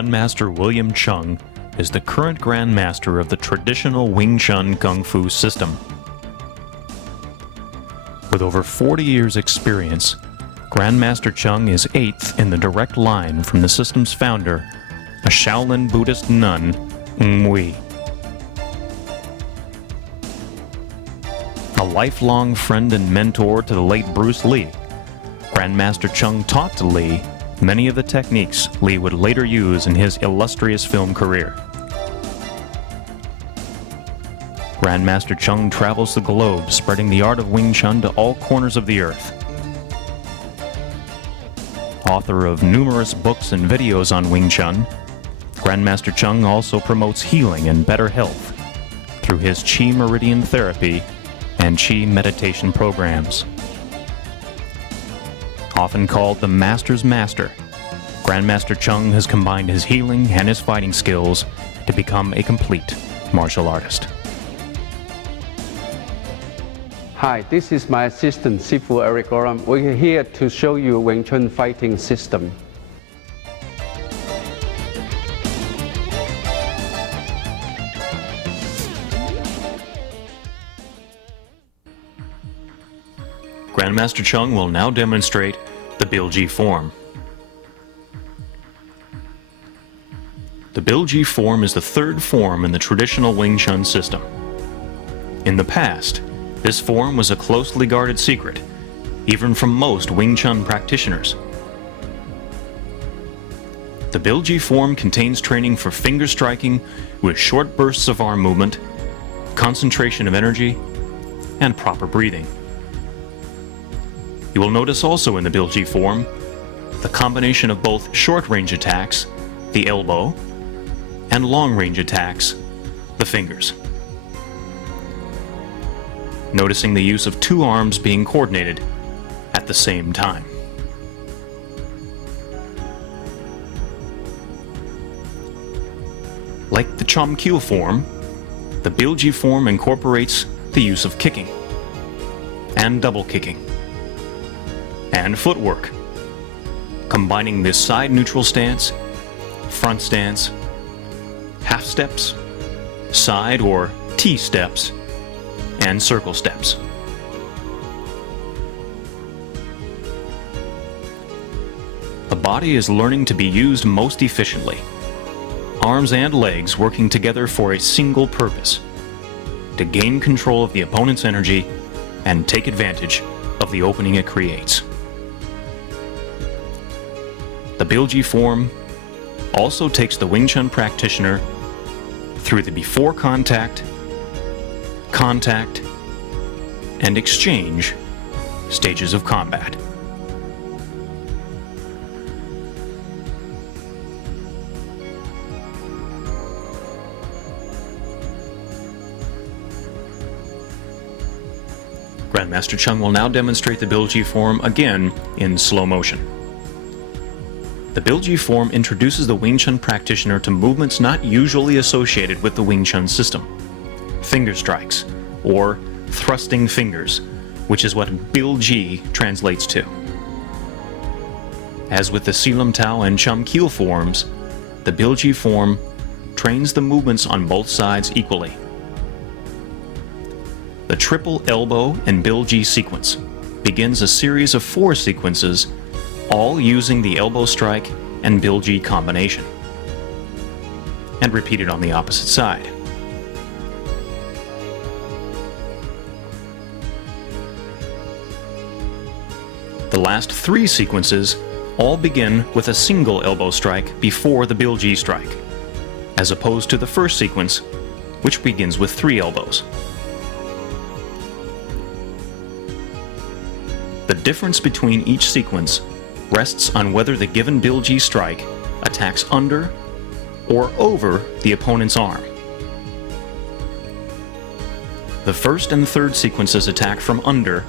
Grandmaster William Cheung is the current Grandmaster of the traditional Wing Chun Kung Fu system. With over 40 years' experience, Grandmaster Cheung is 8th in the direct line from the system's founder, a Shaolin Buddhist nun, M.A. A lifelong friend and mentor to the late Bruce Lee, Grandmaster Cheung taught to Lee many of the techniques Lee would later use in his illustrious film career. Grandmaster Cheung travels the globe, spreading the art of Wing Chun to all corners of the earth. Author of numerous books and videos on Wing Chun, Grandmaster Cheung also promotes healing and better health through his Chi Meridian Therapy and Chi meditation programs. Often called the Master's Master, Grandmaster Cheung has combined his healing and his fighting skills to become a complete martial artist. Hi, this is my assistant, Sifu Eric Oram. We're here to show you Wing Chun fighting system. Grandmaster Cheung will now demonstrate the Biu Jee form. The Biu Jee form is the third form in the traditional Wing Chun system. In the past, this form was a closely guarded secret, even from most Wing Chun practitioners. The Biu Jee form contains training for finger striking with short bursts of arm movement, concentration of energy, and proper breathing. You will notice also in the Biu Jee form the combination of both short-range attacks, the elbow, and long-range attacks, the fingers. Noticing the use of two arms being coordinated at the same time. Like the Chum Kiu form, the Biu Jee form incorporates the use of kicking, and double kicking, and footwork, combining this side neutral stance, front stance, half steps, side or T steps, and circle steps. The body is learning to be used most efficiently, arms and legs working together for a single purpose: to gain control of the opponent's energy and take advantage of the opening it creates. The Biu Jee form also takes the Wing Chun practitioner through the before contact, contact, and exchange stages of combat. Grandmaster Cheung will now demonstrate the Biu Jee form again in slow motion. The Biu Jee form introduces the Wing Chun practitioner to movements not usually associated with the Wing Chun system: finger strikes, or thrusting fingers, which is what Biu Jee translates to. As with the Silam Tao and Chum Kiu forms, the Biu Jee form trains the movements on both sides equally. The triple elbow and Biu Jee sequence begins a series of 4 sequences, all using the elbow strike and Biu Jee combination, and repeated on the opposite side. The last 3 sequences all begin with a single elbow strike before the Biu Jee strike, as opposed to the first sequence, which begins with 3 elbows. The difference between each sequence rests on whether the given Biu Jee strike attacks under or over the opponent's arm. The first and third sequences attack from under,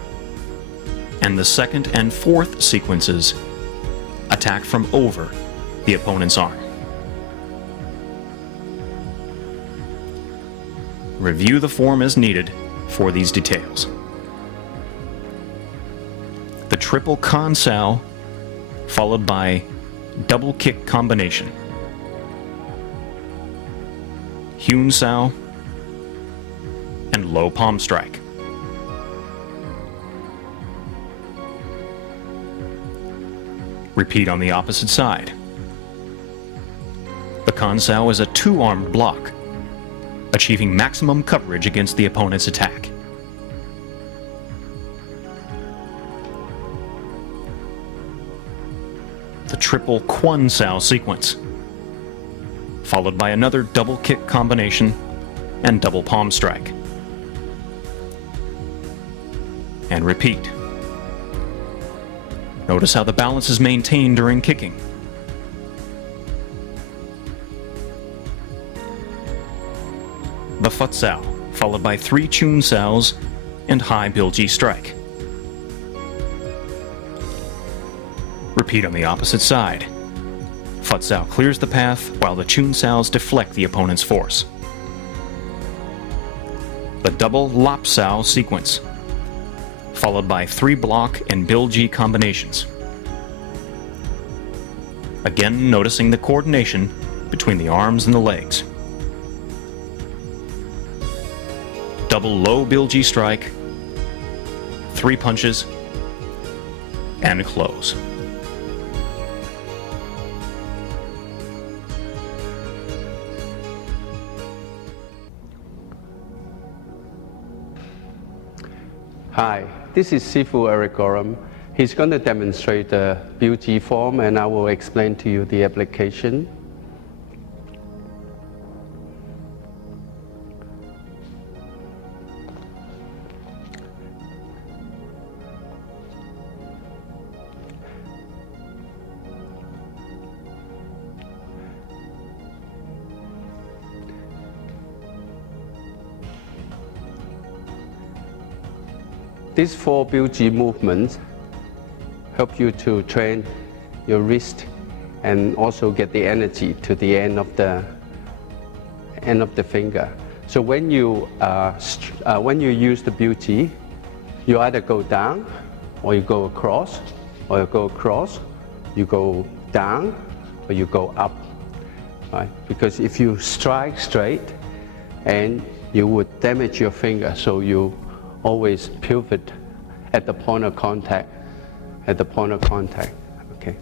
and the second and fourth sequences attack from over the opponent's arm. Review the form as needed for these details. The triple Kan Sao followed by double kick combination, Hyun Sao, and low palm strike. Repeat on the opposite side. The Kan Sao is a two-armed block, achieving maximum coverage against the opponent's attack. The triple Kwon Sao sequence, followed by another double kick combination and double palm strike. And repeat. Notice how the balance is maintained during kicking. The Phut Sao, followed by 3 Chun Saos and high Biu Jee strike. Repeat on the opposite side. Phut Sao clears the path while the Chun Saos deflect the opponent's force. The double Lap Sao sequence, followed by 3 block and Biu Jee combinations. Again, noticing the coordination between the arms and the legs. Double low Biu Jee strike, 3 punches, and close. Hi, this is Sifu Eric Gorham. He's going to demonstrate the Biu Jee form, and I will explain to you the application. These 4 Biu Jee movements help you to train your wrist and also get the energy to the end of the finger. So when you use the Biu Jee, you either go down, or you go across, or you go across, you go down, or you go up. Right? Because if you strike straight, and you would damage your finger, so you always pivot at the point of contact, okay.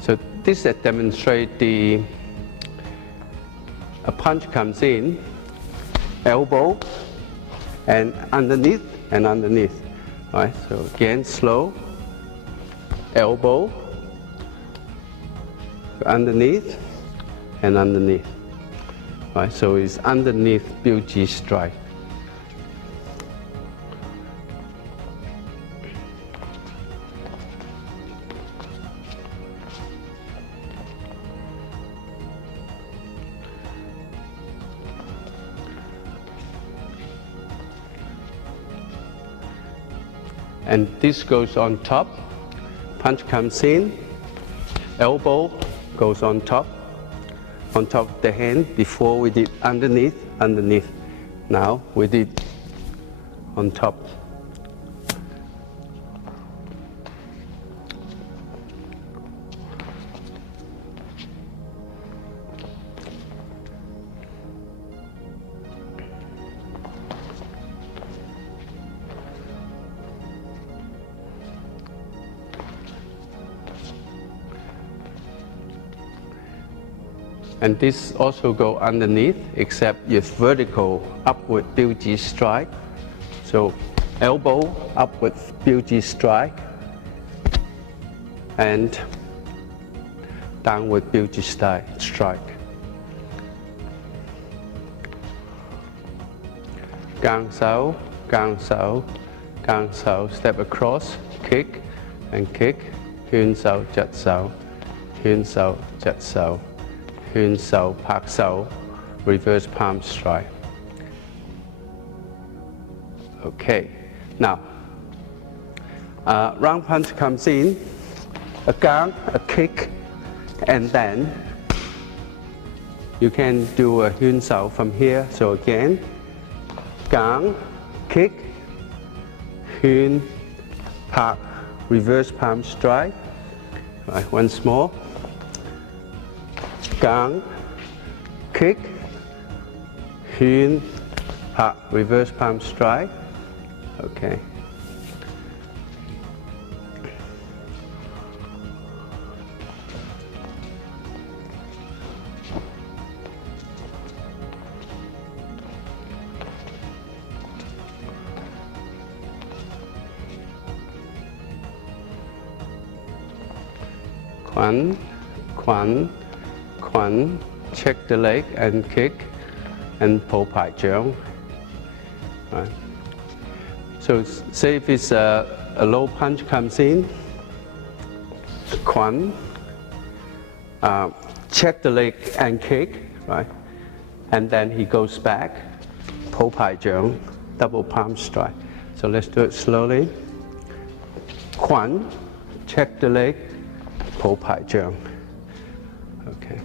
So this demonstrates a punch comes in, elbow, and underneath, All right, so again, slow, elbow, underneath, and underneath. All right, so it's underneath Biu Jee strike. And this goes on top, punch comes in, elbow goes on top of the hand. Before we did underneath, now we did on top. And this also go underneath, except it's vertical upward Biu Jee strike. So elbow upward Biu Jee strike, and downward Biu Jee strike. Gang Sao, Gang Sao, Gang Sao, step across, kick, and kick, Hyun Sao, Jat Sao, Hyun Sao, Jat Sao. Hyun Sao, Pak Sao, reverse palm strike. Okay, now, round punch comes in, a gang, a kick, and then you can do a Hyun Sao from here. So again, gang, Hyun, Pak, reverse palm strike. Right, once more. Gang, kick, Hyun, Pak, reverse palm strike. Okay. Kwan, Kwan, Kwan, check the leg and kick, and Po Pai Cheung. Right. So say if it's a low punch comes in, Kwan, check the leg and kick, right? And then he goes back, Po Pai Cheung, double palm strike. So let's do it slowly. Kwan, check the leg, Po Pai Cheung. Okay.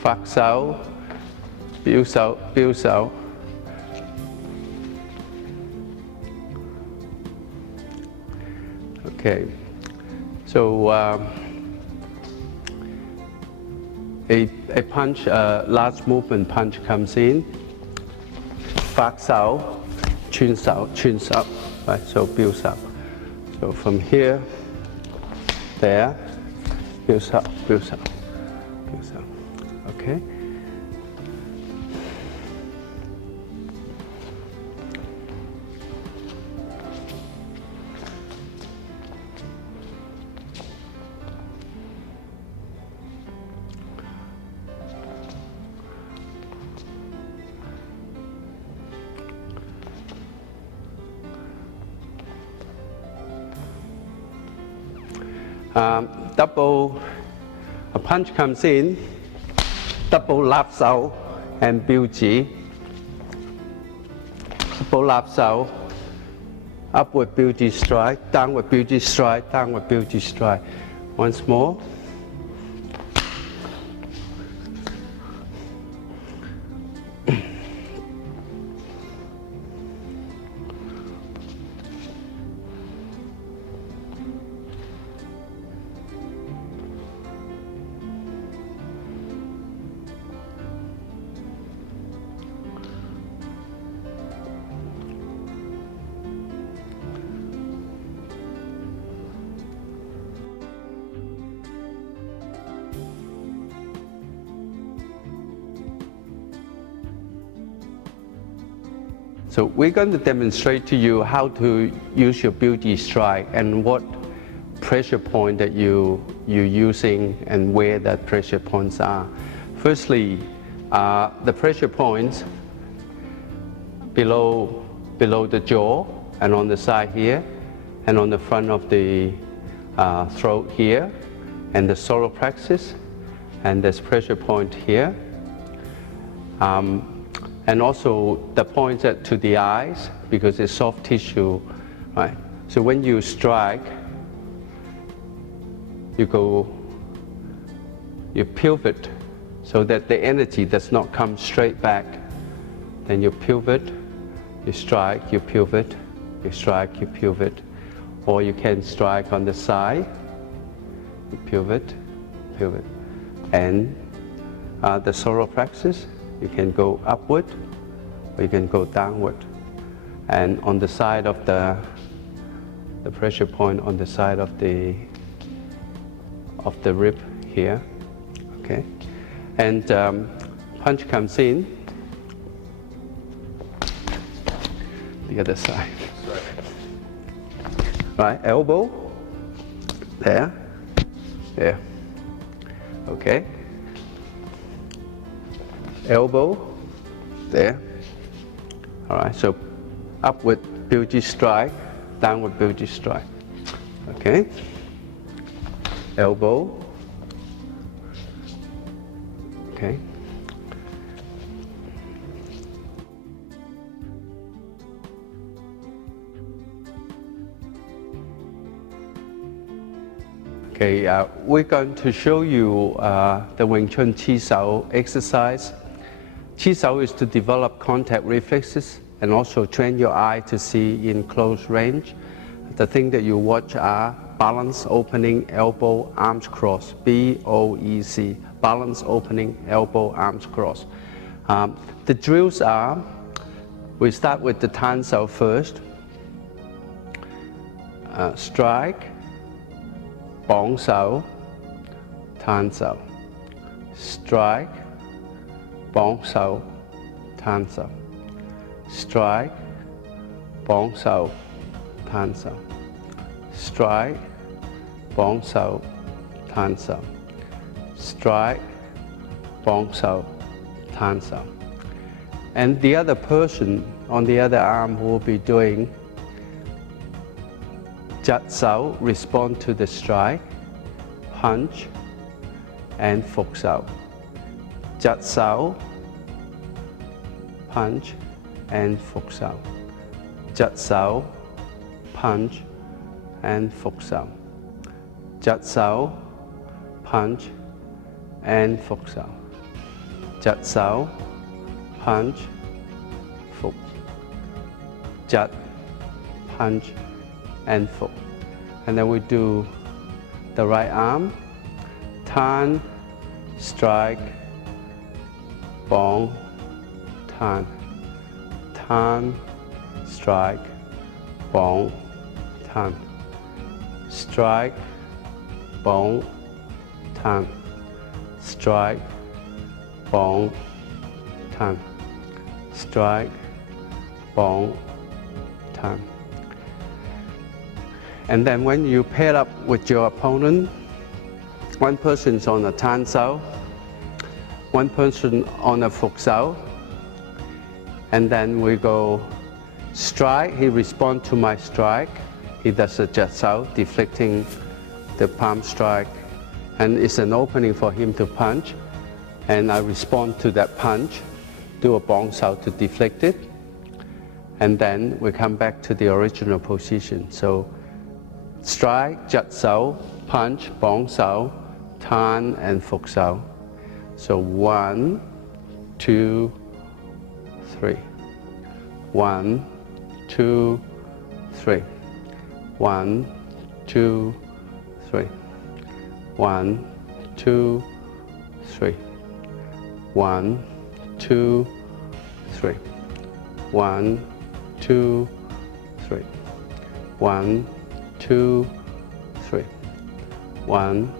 Phạt sáu, Biu sáu, Biu sáu. Okay. So a punch, large movement punch comes in. Phạt sáu, Chun sáu, Chun sáu. Right. So Biu sáu. So from here, there, Biu sáu, Biu sáu, Biu sáu. Okay. Double, a punch comes in, double lap sao and Biu Jee. Double lap sao, upward Biu Jee strike, downward Biu Jee strike, downward Biu Jee strike. Once more. So we're going to demonstrate to you how to use your Biu Jee strike and what pressure point that you're using and where the pressure points are. Firstly, the pressure points below the jaw and on the side here and on the front of the throat here and the solar plexus, and there's pressure point here. And also the points to the eyes because it's soft tissue, right? So when you strike, you pivot so that the energy does not come straight back. Then you pivot, you strike, you pivot, you strike, you pivot. Or you can strike on the side, you pivot, pivot. And the solar plexus, you can go upward or you can go downward. And on the side of the pressure point on the side of the rib here, okay? And punch comes in, the other side. Right, elbow, there, there, okay? Elbow, there. All right, so upward Biu Jee strike, downward Biu Jee strike. Okay. Elbow. Okay. Okay, we're going to show you the Wing Chun Chi Sao exercise. Chi Sao is to develop contact reflexes and also train your eye to see in close range. The thing that you watch are balance, opening, elbow, arms cross, BOEC, balance, opening, elbow, arms cross. The drills are, we start with the Tan Sao first, strike, Bong Sao, Tan Sao, strike, Bong Sao, Tan Sao, strike, Bong Sao, Tan Sao, strike, Bong Sao, Tan Sao, strike, Bong Sao, Tan Sao. And the other person on the other arm will be doing Jat Sao, respond to the strike, punch, and Fuk Sao. Jat Sao, punch, and Fuk Sao. Jat Sao, punch, and Fuk Sao. Jat Sao, punch, and Fuk Sao. Jat Sao, punch, Fuk. Jat, punch, and Fuk. And then we do the right arm, Tan, strike, Bong, Tan, Tan, strike, Bong, Tan, strike, Bong, Tan, strike, Bong, Tan, strike, Bong, Tan. And then when you pair up with your opponent, one person's on a Tan Sao, one person on a Fuk Sao, and then we go strike, he responds to my strike, he does a Jat Sao, deflecting the palm strike, and it's an opening for him to punch, and I respond to that punch, do a Bong Sao to deflect it, and then we come back to the original position. So strike, Jat Sao, punch, Bong Sao, Tan, and Fuk Sao. So 1, 2, 3. 1, 2, 3. 1, 2, 3. 1, 2, 3. 1, 2, 3. 1, 2, 3. 1, 2, 3. 1,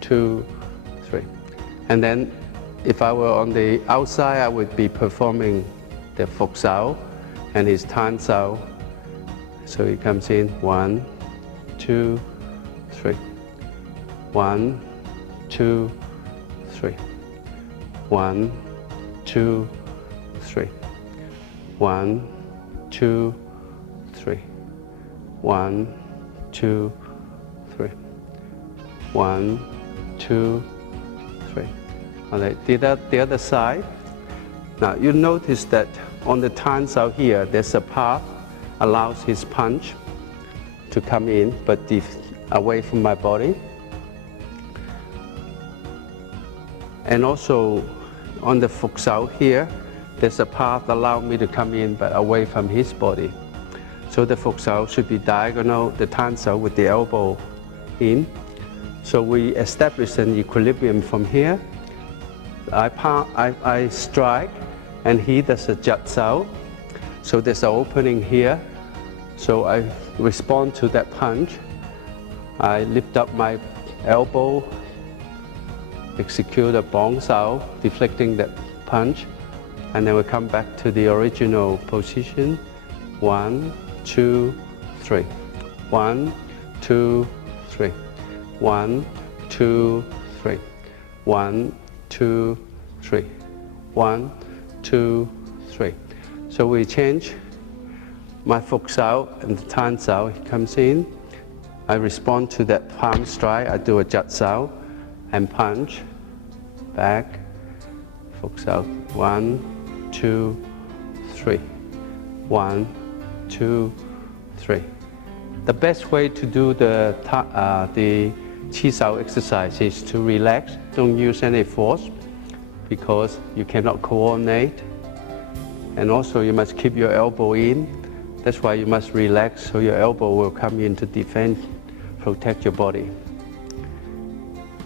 2, 3. And then if I were on the outside, I would be performing the Fuk Sao and his Tan Sao. So he comes in 1, 2, 3. 1, 2, 3. 1, 2, 3. 1, 2, 3. 1, 2, 3. 1, 2, 3. All right, the other side. Now you notice that on the Tan Sao here, there's a path allows his punch to come in, but away from my body. And also on the Fuk Sao here, there's a path allow me to come in, but away from his body. So the Fuk Sao should be diagonal, the Tan Sao with the elbow in. So we establish an equilibrium from here. I strike, and he does a Jat Sao. So there's an opening here. So I respond to that punch. I lift up my elbow, execute a Bong Sao, deflecting that punch, and then we come back to the original position. 1, 2, 3. 1, 2, 3. 1, 2, 3. 1, 2, 3. 1, 2, 3. So we change my Fuk Sao and the Tan Sao. He comes in. I respond to that palm strike. I do a Jat Sao and punch back. Fuk Sao. 1, 2, 3. 1, 2, 3. The best way to do the Chi Sao exercise is to relax, don't use any force because you cannot coordinate. And also you must keep your elbow in. That's why you must relax so your elbow will come in to defend, protect your body.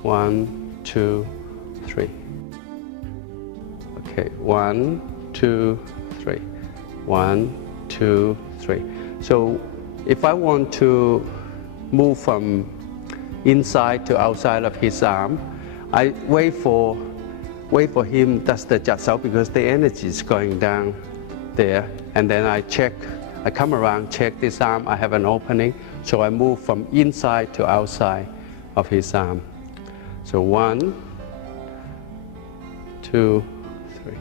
1, 2, 3. Okay, 1, 2, 3. 1, 2, 3. So if I want to move from inside to outside of his arm, I wait for him does the jat sao because the energy is going down there, and then I come around, check this arm, I have an opening, so I move from inside to outside of his arm. So 1, 2, 3.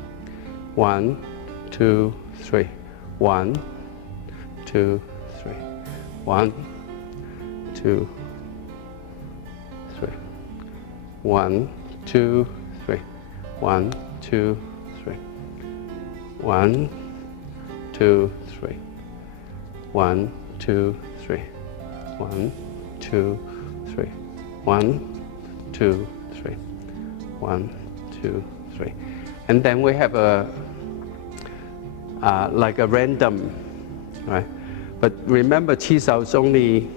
1, 2, 3. 1, 2, 3. 1, 2, 3. 1, 2, 3. 1, 2, 3. 1, 2, 3. 1, 2, 3. 1, 2, 3. 1, 2, 3. 1, 2, 3. And then we have a like a random, right? But remember, Chi Sao is only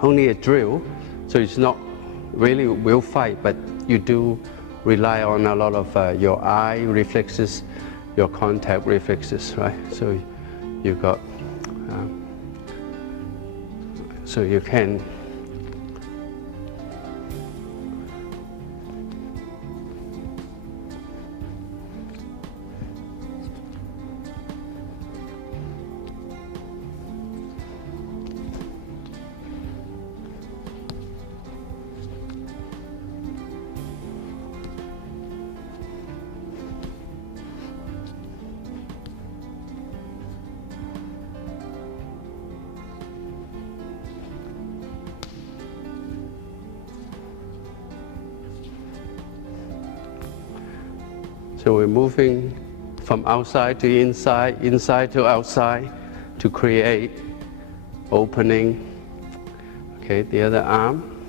a drill, so it's not really will fight, but you do rely on a lot of your eye reflexes, your contact reflexes, right? So you got, so you can. So we're moving from outside to inside, inside to outside to create opening. Okay, the other arm.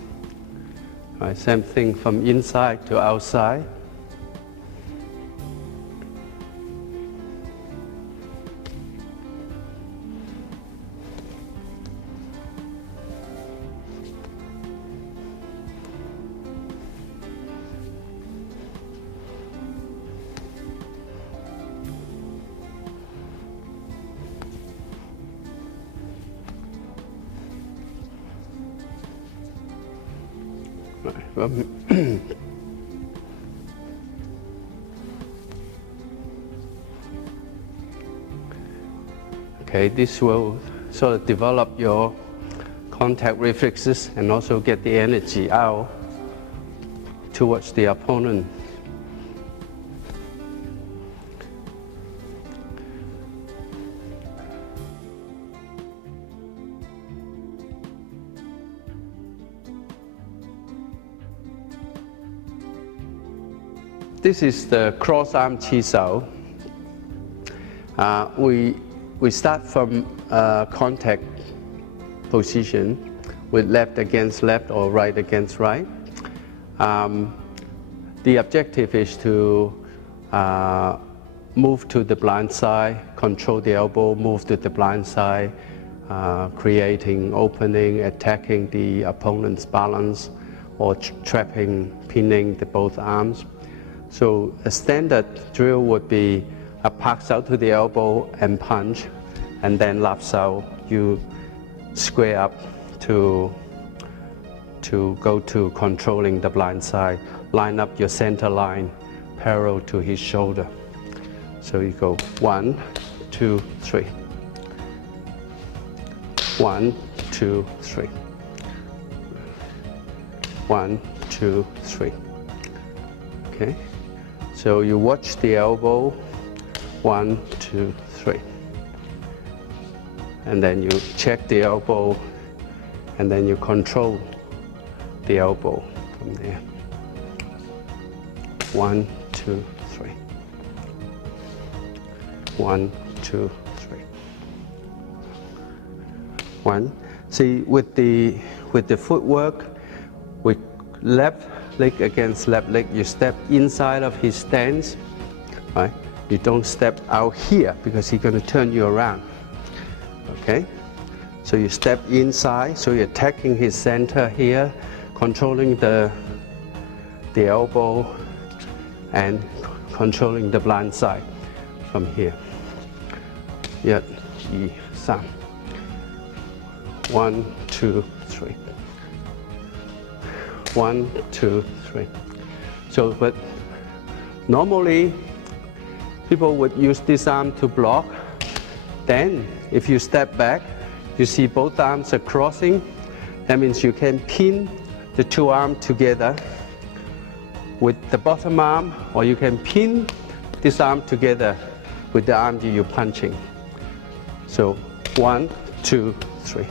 All right, same thing from inside to outside. Okay, this will sort of develop your contact reflexes and also get the energy out towards the opponent. This is the cross-arm Chi Sao. We start from contact position with left against left or right against right. The objective is to move to the blind side, control the elbow, move to the blind side, creating opening, attacking the opponent's balance, or trapping, pinning both arms. So a standard drill would be a park sao to the elbow and punch, and then lap sao, you square up to go to controlling the blind side. Line up your center line parallel to his shoulder. So you go 1, 2, 3. 1, 2, 3. 1, 2, 3. Okay. So you watch the elbow, 1, 2, 3. And then you check the elbow, and then you control the elbow from there. 1, 2, 3. 1, 2, 3. 1. See, with the footwork, with left leg against left leg, you step inside of his stance, right? You don't step out here because he's going to turn you around, okay? So you step inside, so you're attacking his center here, controlling the elbow and controlling the blind side from here. 1, 2, 3. 1, 2, 3. 1, 2, 3. So, but normally people would use this arm to block. Then, if you step back, you see both arms are crossing. That means you can pin the two arms together with the bottom arm, or you can pin this arm together with the arm that you're punching. So 1, 2, 3.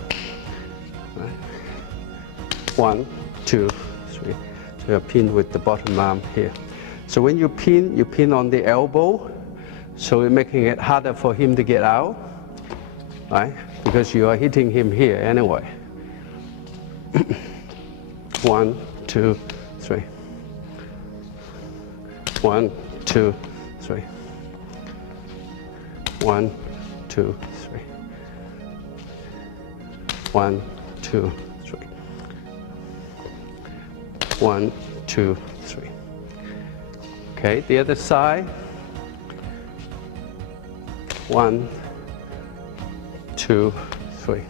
1, 2, 3. So you're pinned with the bottom arm here. So when you pin on the elbow, so you're making it harder for him to get out, right? Because you are hitting him here anyway. 1, 2, 3. 1, 2, 3. 1, 2, 3. 1, 2, 3. 1, 2, 3. Okay, the other side. 1, 2, 3.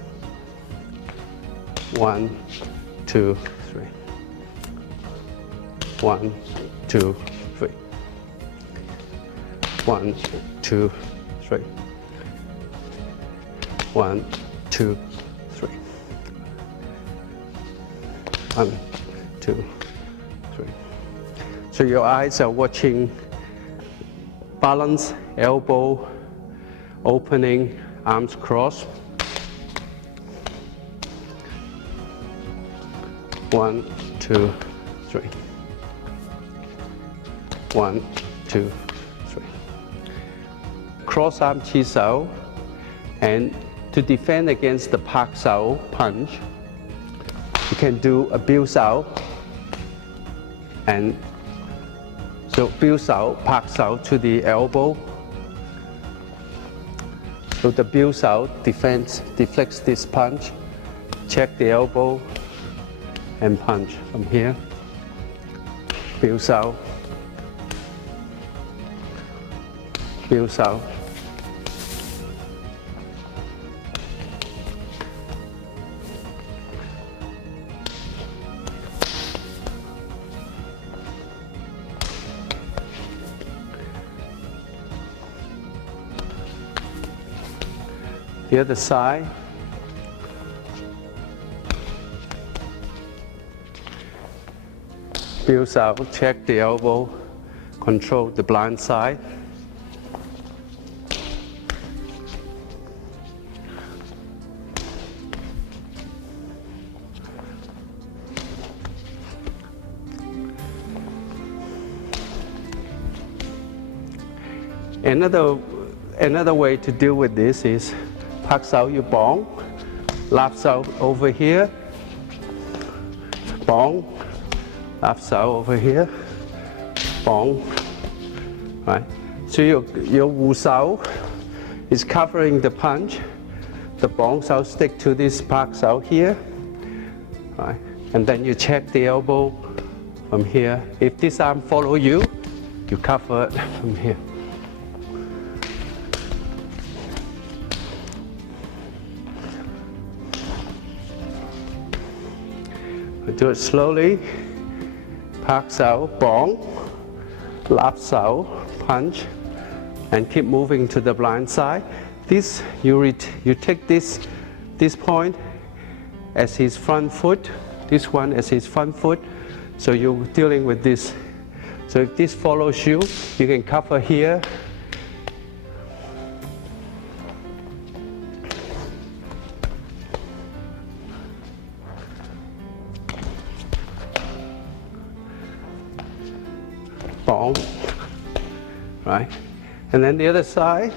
1, 2, 3. 1, 2, 3. 1, 2, 3. 1, 2, 3. 1, 2, 3. So your eyes are watching balance, elbow, opening, arms crossed. 1, 2, 3. 1, 2, 3. Cross arm Chi Sao, and to defend against the Pak Sao punch, you can do a Biu Sao, and so Biu Sao, Pak Sao to the elbow. So the Biu Sao deflects this punch, check the elbow, and punch from here. Biu Sao. Biu Sao. The other side. Biu Sao, check the elbow, control the blind side. Another way to deal with this is Pak Sao you bong, lap Sao over here, bong, lap Sao over here, bong, right? So your Wu Sao is covering the punch, the bong Sao stick to this Pak Sao here, right? And then you check the elbow from here. If this arm follow you, you cover it from here. Do it slowly. Pak Sao, bong, lap Sao, punch, and keep moving to the blind side. This you take this point as his front foot, this one as his front foot. So you're dealing with this. So if this follows you, you can cover here. Bong, right? And then the other side,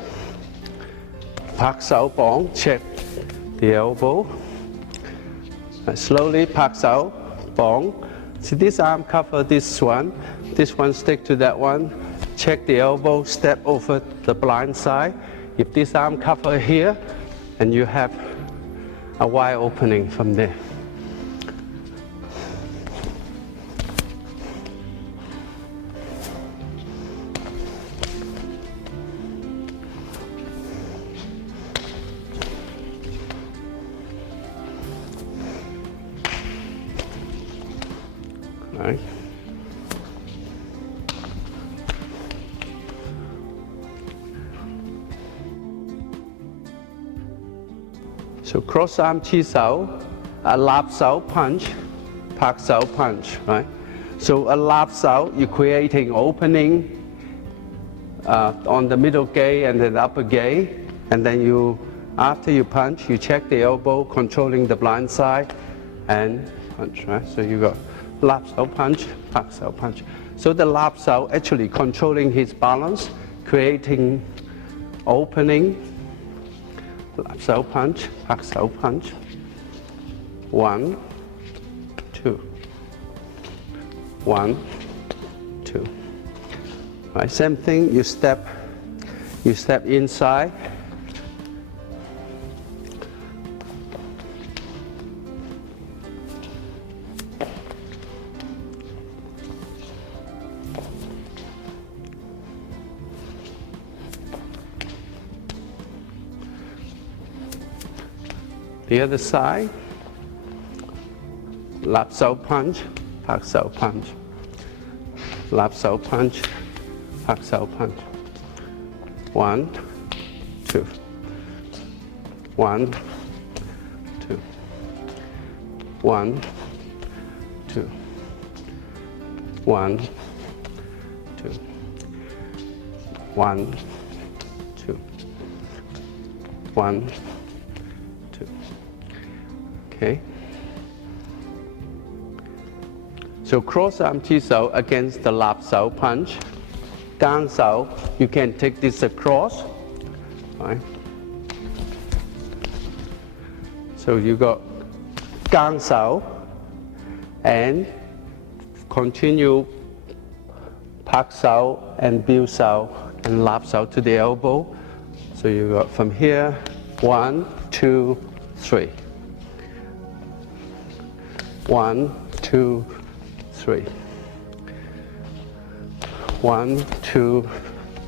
Pak Sao bong, check the elbow. Slowly Pak Sao bong, See, this arm cover this one stick to that one. Check the elbow, step over the blind side. If this arm cover here, and you have a wide opening from there. Right. So cross arm Chi Sao, a lap Sao punch, Pak Sao punch, right? So a lap Sao, you're creating opening on the middle gate and then upper gate, and then you, after you punch, you check the elbow, controlling the blind side, and punch, right? So you got lap Sao punch, Pak Sao punch. So the lap Sao actually controlling his balance, creating opening. Lap Sao punch, Pak Sao punch. 1, 2. 1, 2. Right, same thing, you step inside. The other side, lap Sao punch, Pak Sao punch. Lap Sao punch, Pak Sao punch. 1, 2. 1, 2. 1, 2. 1, 2. 1, 2. 1, 2. Okay. So cross arm Chi Sao against the lap Sao punch. Gang Sao, you can take this across. Right. So you got Gang Sao and continue Pak Sao and Biu Sao and lap Sao to the elbow. So you got from here 1, 2, 3. 1, 2, 3. 1, 2,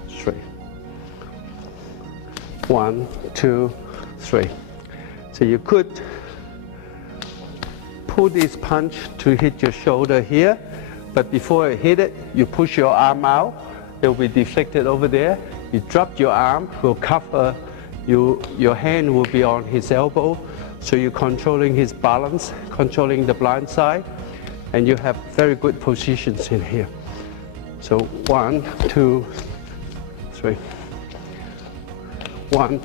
3. 1, 2, 3. So you could pull this punch to hit your shoulder here, but before you hit it, you push your arm out. It will be deflected over there. You drop your arm, will cover your hand will be on his elbow. So you're controlling his balance, controlling the blind side, and you have very good positions in here. So 1, 2, 3. 1,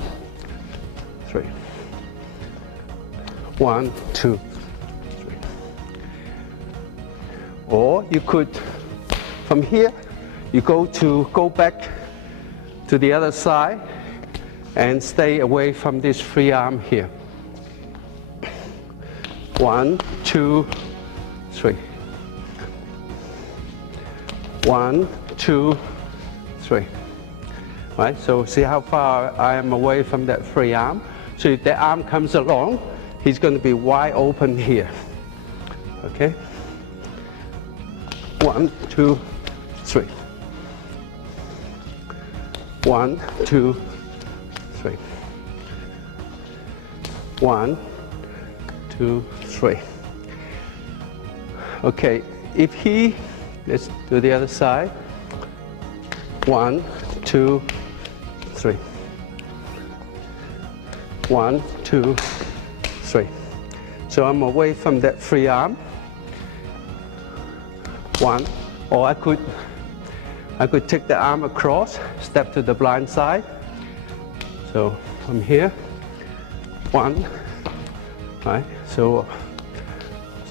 3. 1, 2, 3. Or you could, from here, you go back to the other side and stay away from this free arm here. 1, 2, 3. 1, 2, 3. Right, so see how far I am away from that free arm. So if the arm comes along, he's going to be wide open here. Okay? 1, 2, 3. 1, 2, 3. 1, 2, 3. Okay, if he, let's do the other side. 1, 2, 3. 1, 2, 3. So I'm away from that free arm. 1, or I could take the arm across, step to the blind side. So from here, 1, right? So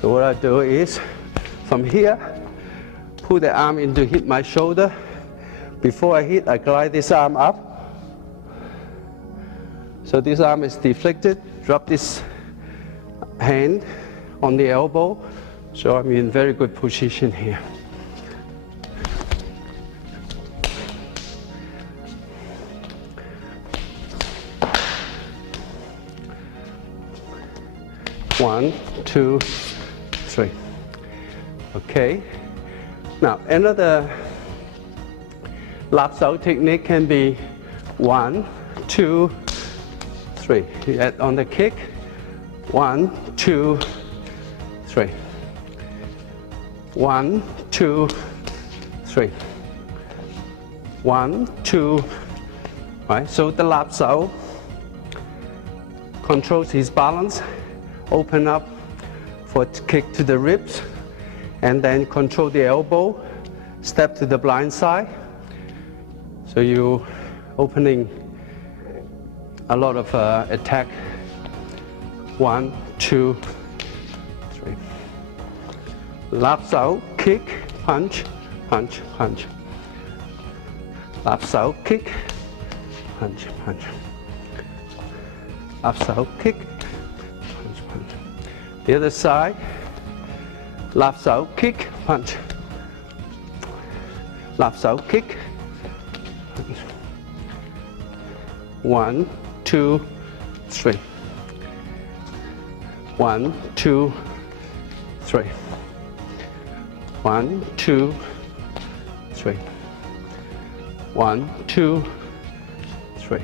what I do is, from here, pull the arm in to hit my shoulder. Before I hit, I glide this arm up. So this arm is deflected. Drop this hand on the elbow, So I'm in very good position here. One, two, three. Okay. Now another lap sao technique can be 1, 2, 3. You add on the kick. 1, 2, 3. 1, 2, 3. 1, 2. Right. So the lap sao controls his balance. Open up for kick to the ribs, and then control the elbow. Step to the blind side. So you opening a lot of attack. 1, 2, 3. Lap sao, kick, punch, punch, punch. Lap sao, kick, punch, punch. Lap sao, kick, punch, punch. The other side. Lap sao, kick, punch. Lap sao, kick. 1, 2, 3. 1, 2, 3. 1, 2, 3. 1, 2, 3.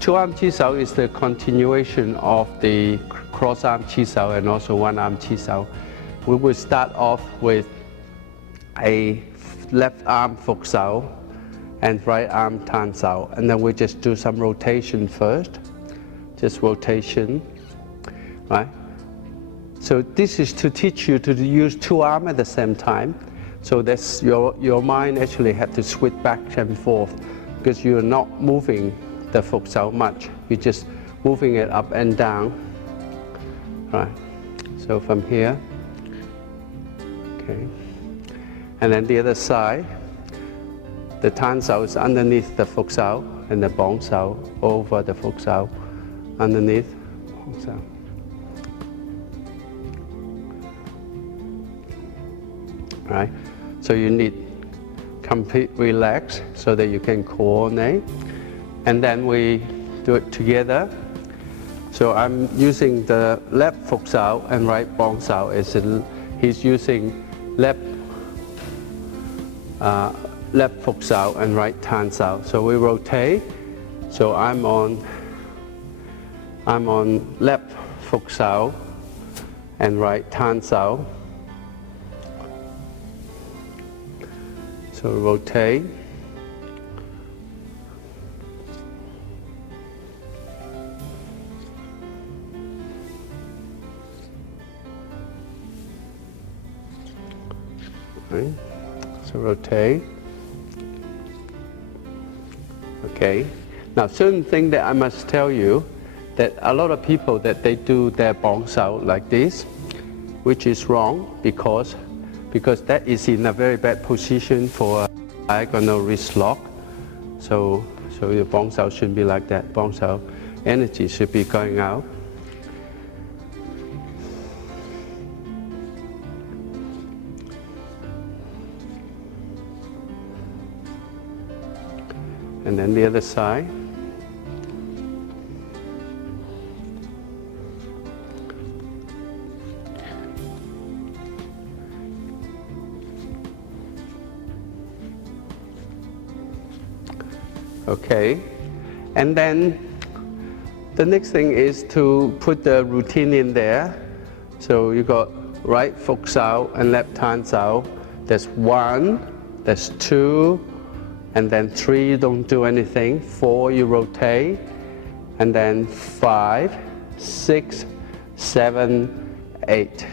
Two-arm Chi Sao is the continuation of the cross-arm Chi Sao and also one-arm Chi Sao. We will start off with a left arm Fuk Sao and right arm Tan Sao, and then we just do some rotation first, just rotation, right? So this is to teach you to use two arms at the same time. So that's your mind actually have to switch back and forth because you're not moving the Fuk Sao much. You're just moving it up and down, right? So from here, okay. And then the other side, the Tan Sao is underneath the Fuk Sao and the Bong Sao over the Fuk Sao, underneath Bong Sao. Right? So you need complete relax so that you can coordinate. And then we do it together. So I'm using the left Fuk Sao and right Bong Sao. He's using left Fuk Sao and right Tan Sao. So we rotate. So I'm on left Fuk Sao and right Tan Sao. So rotate. Right. So rotate. Okay. Now, certain thing that I must tell you, that a lot of people that they do their Bong Sao like this, which is wrong because that is in a very bad position for a diagonal wrist lock. So your Bong Sao shouldn't be like that. Bong Sao energy should be going out. And then the other side. Okay, and then the next thing is to put the routine in there. So you got right Fuk Sao and left Tan Sao. That's 1, that's 2, and then 3, you don't do anything. 4, you rotate, and then 5, 6, 7, 8.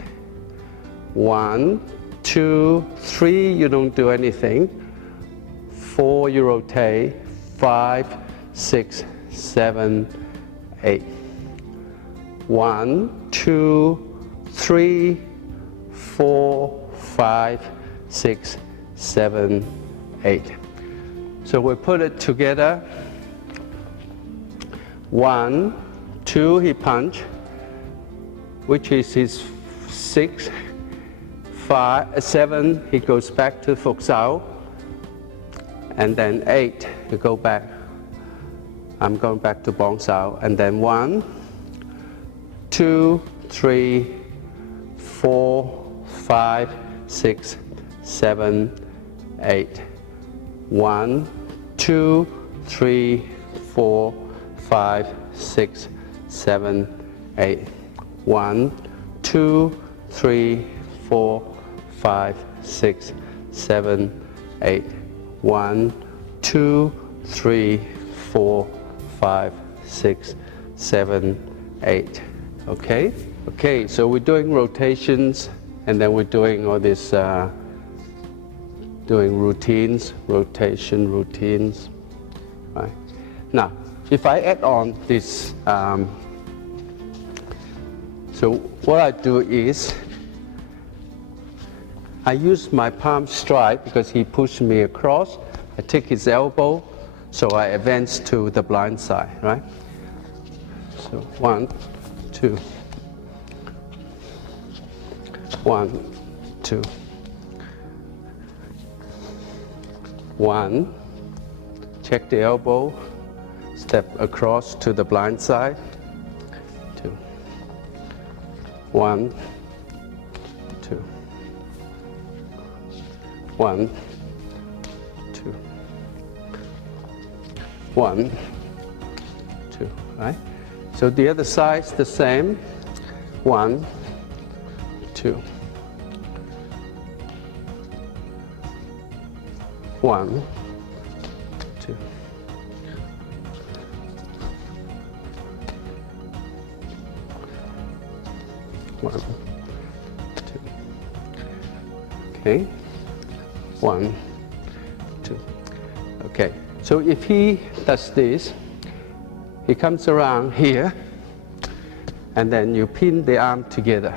1, 2, 3, you don't do anything. 4, you rotate. 5, 6, 7, 8. 1, 2, 3, 4, 5, 6, 7, 8. So we put it together. 1, 2, he punch, which is his 6, 5, 7, he goes back to Phục Sao, and then 8, he go back. I'm going back to Bong Sao, and then 1, 2, 3, 4, 5, 6, 7, 8. 1, 2, 3, 4, 5, 6, 7, 8. 1, 2, 3, 4, 5, 6, 7, 8. 1, 2, 3, 4, 5, 6, 7, 8. Okay? Okay, so we're doing rotations, and then we're doing all this, doing routines, rotation, routines. Right? Now, if I add on this, so what I do is, I use my palm strike because he pushed me across. I take his elbow, so I advance to the blind side, right? So 1, 2. 1, 2. 1. Check the elbow. Step across to the blind side. 2. 1, 2. 1, 2. 1, 2. Right? So the other side's the same. 1, 2. 1, 2. 1, 2. Okay. 1, 2. Okay. So if he does this, he comes around here, and then you pin the arm together.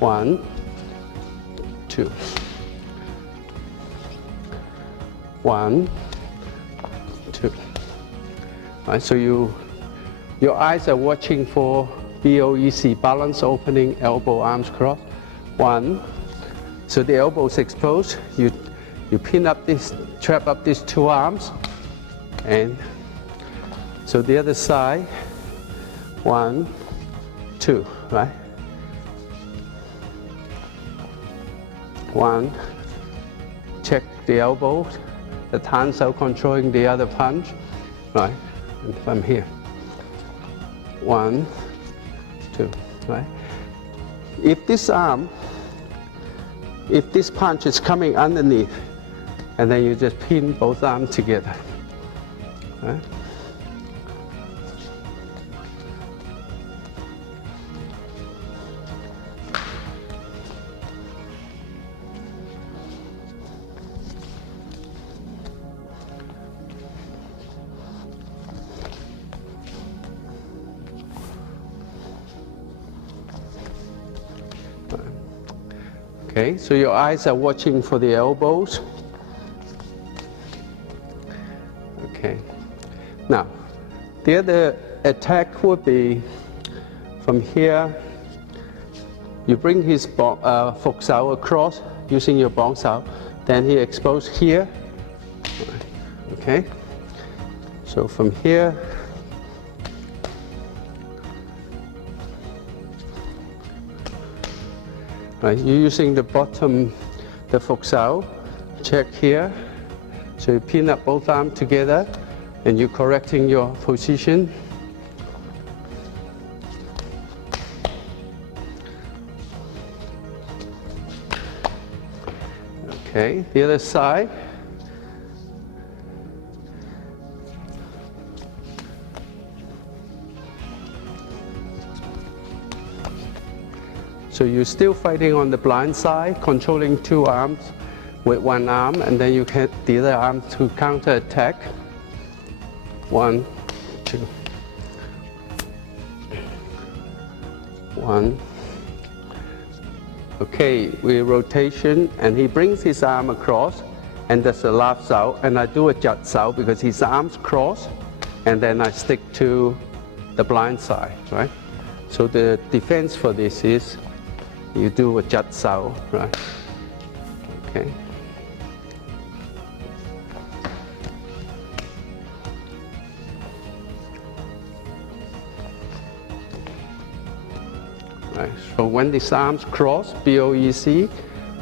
1, 2. 1, 2. Right, so your eyes are watching for BOEC, balance opening, elbow, arms cross. 1. So the elbow is exposed. You pin up this, trap up these two arms, and so the other side. 1, 2. Right. 1. Check the elbow. The hands are controlling the other punch, right? And from here. 1, 2, right? If this punch is coming underneath, and then you just pin both arms together, right? Okay, so your eyes are watching for the elbows. Okay. Now, the other attack would be from here. You bring his Phục Sao across using your Bong Sao. Then he exposed here. Okay. So from here. Right, you're using the bottom, the Phục Sao, check here. So you pin up both arms together, and you're correcting your position. Okay, the other side. So you're still fighting on the blind side, controlling two arms with one arm, and then you get the other arm to counter attack. 1, 2. 1. Okay, we rotation, and he brings his arm across, and there's a lap sao, and I do a jut sao because his arms cross, and then I stick to the blind side, right? So the defense for this is you do a jut sao, right? Okay. Right. So when the arms cross, BOEC,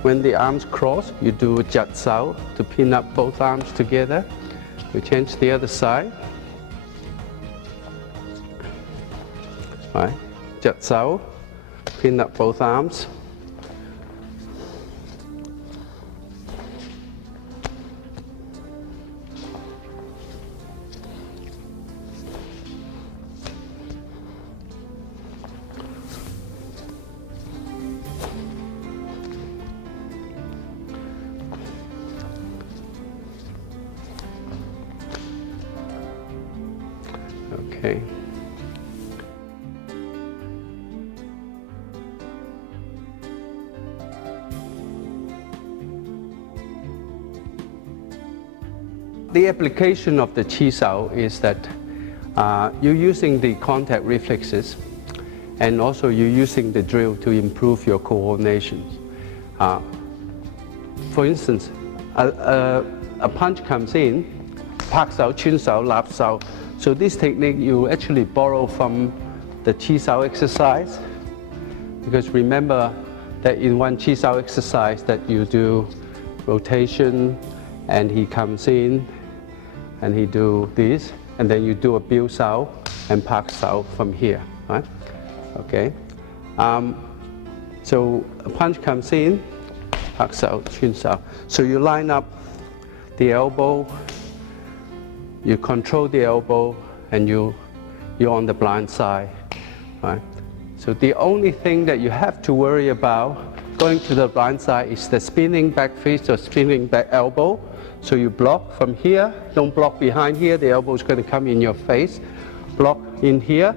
when the arms cross, you do a jut sao to pin up both arms together. You change the other side. Right. Jut sao, pin up both arms. Okay. The application of the Chi Sao is that you're using the contact reflexes, and also you're using the drill to improve your coordination. For instance, a punch comes in, Pak Sao, Chun Sao, Lap Sao. So this technique you actually borrow from the Chi Sao exercise, because remember that in one Chi Sao exercise that you do rotation, and he comes in, and he do this, and then you do a Biu Sao and Pak Sao from here, right? Okay. So a punch comes in, Pak Sao, Chun Sao. So you line up the elbow, you control the elbow, and you're on the blind side, right? So the only thing that you have to worry about going to the blind side is the spinning back fist or spinning back elbow. So you block from here, don't block behind here, the elbow is going to come in your face. Block in here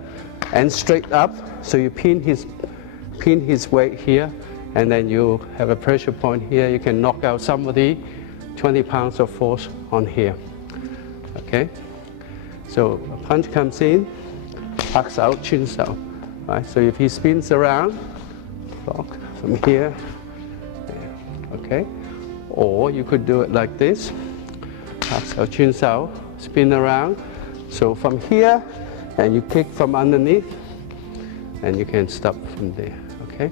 and straight up, so you pin his weight here, and then you have a pressure point here. You can knock out somebody, 20 pounds of force on here. Okay? So a punch comes in, Pak out, Chun Sao. Right? So if he spins around, block from here, okay? Or you could do it like this, Pak Sao, Chun Sao, spin around. So from here, and you kick from underneath, and you can stop from there, okay?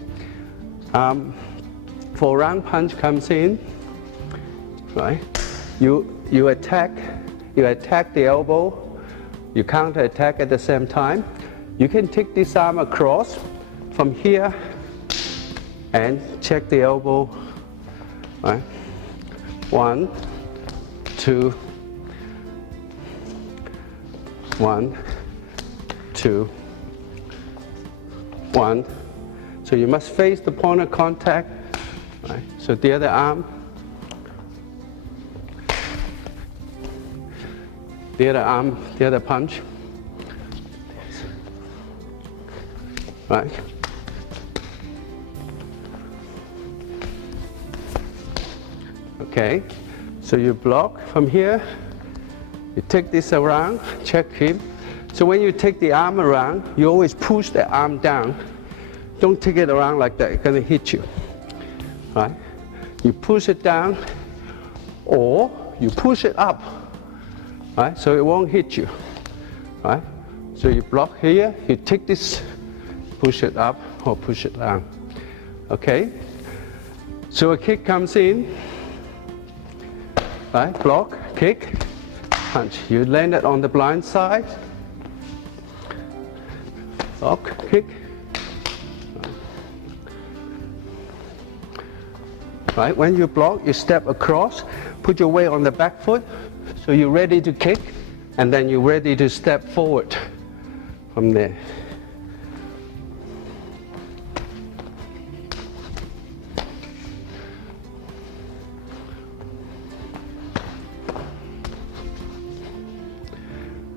For round punch comes in, right? You attack the elbow, you counter attack at the same time. You can take this arm across from here and check the elbow, right? 1, 2, 1, 2, 1. So you must face the point of contact, right? So the other arm, the other punch, right? Okay, so you block from here, you take this around, check him. So when you take the arm around, you always push the arm down. Don't take it around like that, it's gonna hit you, right? You push it down, or you push it up, right? So it won't hit you, right? So you block here, you take this, push it up or push it down, okay? So a kick comes in, right? Block, kick, punch. You land it on the blind side, block, kick, right? When you block, you step across, put your weight on the back foot, so you're ready to kick, and then you're ready to step forward from there.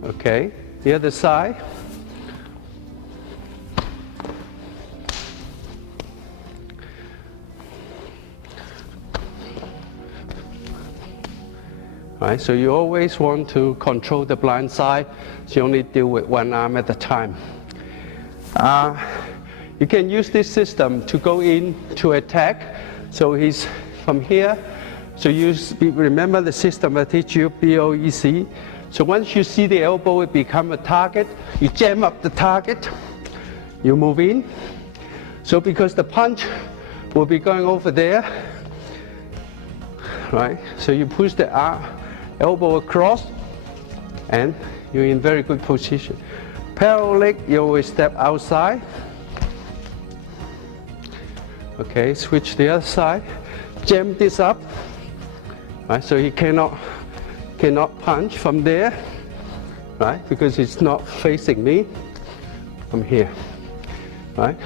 Okay, the other side. Right? So you always want to control the blind side, so you only deal with one arm at a time. You can use this system to go in to attack. So he's from here. So remember the system I teach you, BOEC. So once you see the elbow, it becomes a target. You jam up the target. You move in. So because the punch will be going over there, right? So you push the elbow across, and you're in very good position. Parallel leg, you always step outside. Okay, switch the other side. Jam this up. Right, so he cannot punch from there, right? Because it's not facing me from here, right?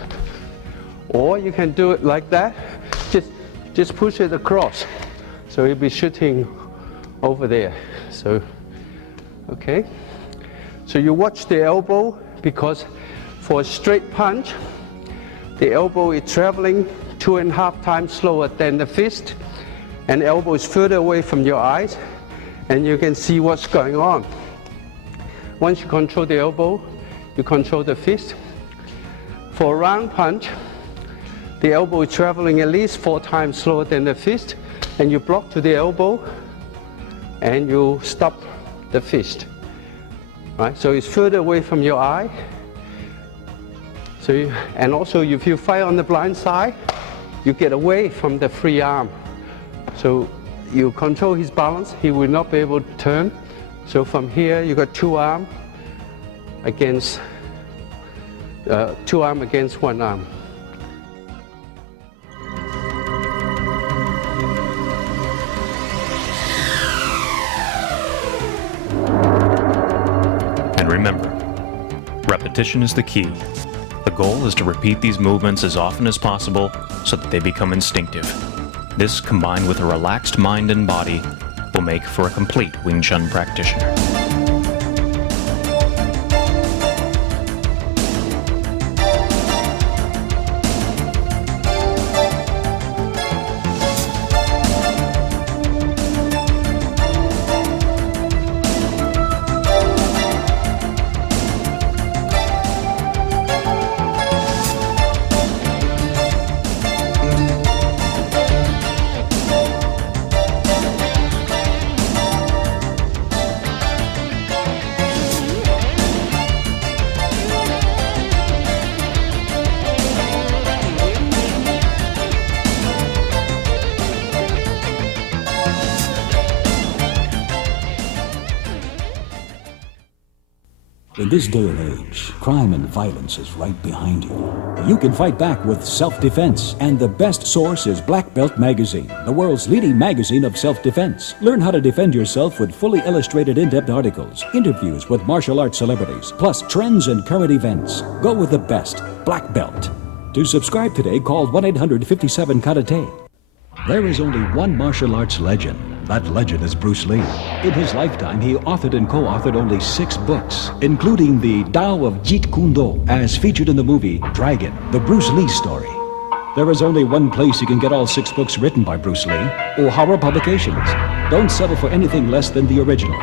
Or you can do it like that. Just push it across. So he'll be shooting over there. So, okay. So you watch the elbow, because for a straight punch, the elbow is traveling 2.5 times slower than the fist, and the elbow is further away from your eyes, and you can see what's going on. Once you control the elbow, you control the fist. For a round punch, the elbow is traveling at least 4 times slower than the fist, and you block to the elbow, and you stop the fist. Right? So it's further away from your eye. So and also if you fire on the blind side, you get away from the free arm. So you control his balance, he will not be able to turn. So from here, you got 2 arms against 2 arms against 1 arm. And remember, repetition is the key. The goal is to repeat these movements as often as possible so that they become instinctive. This, combined with a relaxed mind and body, will make for a complete Wing Chun practitioner. In this day and age, crime and violence is right behind you. You can fight back with self-defense, and the best source is Black Belt Magazine, the world's leading magazine of self-defense. Learn how to defend yourself with fully illustrated in-depth articles, interviews with martial arts celebrities, plus trends and current events. Go with the best, Black Belt. To subscribe today, call 1-800-57-KARATE. There is only one martial arts legend. That legend is Bruce Lee. In his lifetime, he authored and co-authored only 6 books, including the Tao of Jeet Kune Do, as featured in the movie Dragon, the Bruce Lee story. There is only one place you can get all 6 books written by Bruce Lee, O'Hara Publications. Don't settle for anything less than the original.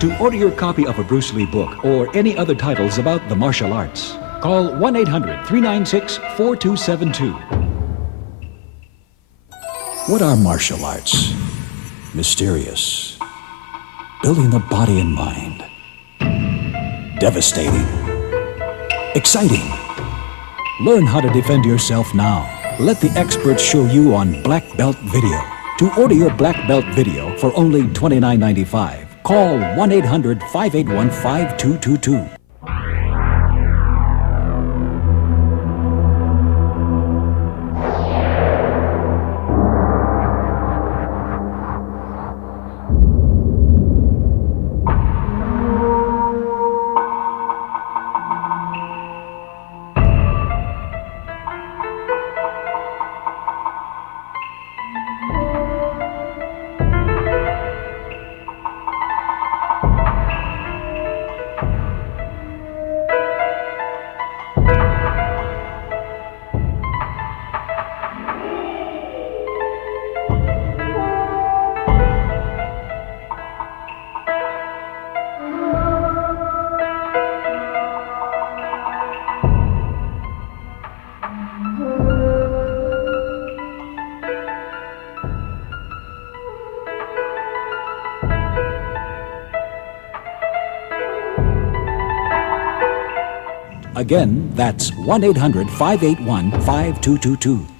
To order your copy of a Bruce Lee book or any other titles about the martial arts, call 1-800-396-4272. What are martial arts? Mysterious, building the body and mind, devastating, exciting. Learn how to defend yourself now. Let the experts show you on Black Belt Video. To order your Black Belt Video for only $29.95, call 1-800-581-5222. Again, that's 1 800 581 5222.